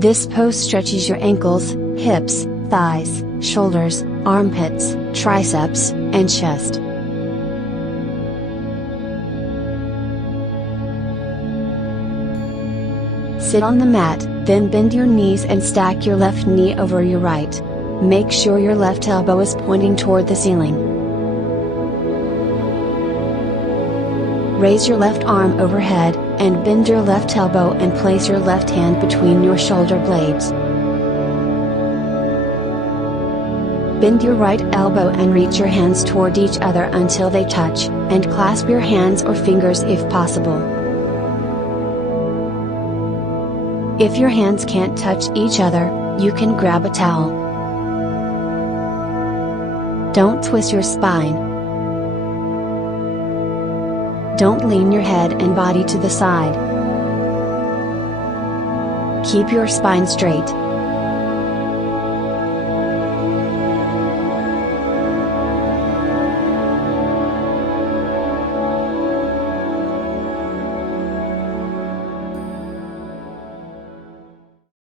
This pose stretches your ankles, hips, thighs, shoulders, armpits, triceps, and chest. Sit on the mat, then bend your knees and stack your left knee over your right. Make sure your left elbow is pointing toward the ceiling. Raise your left arm overhead, and bend your left elbow and place your left hand between your shoulder blades. Bend your right elbow and reach your hands toward each other until they touch, and clasp your hands or fingers if possible. If your hands can't touch each other, you can grab a towel. Don't twist your spine. Don't lean your head and body to the side. Keep your spine straight.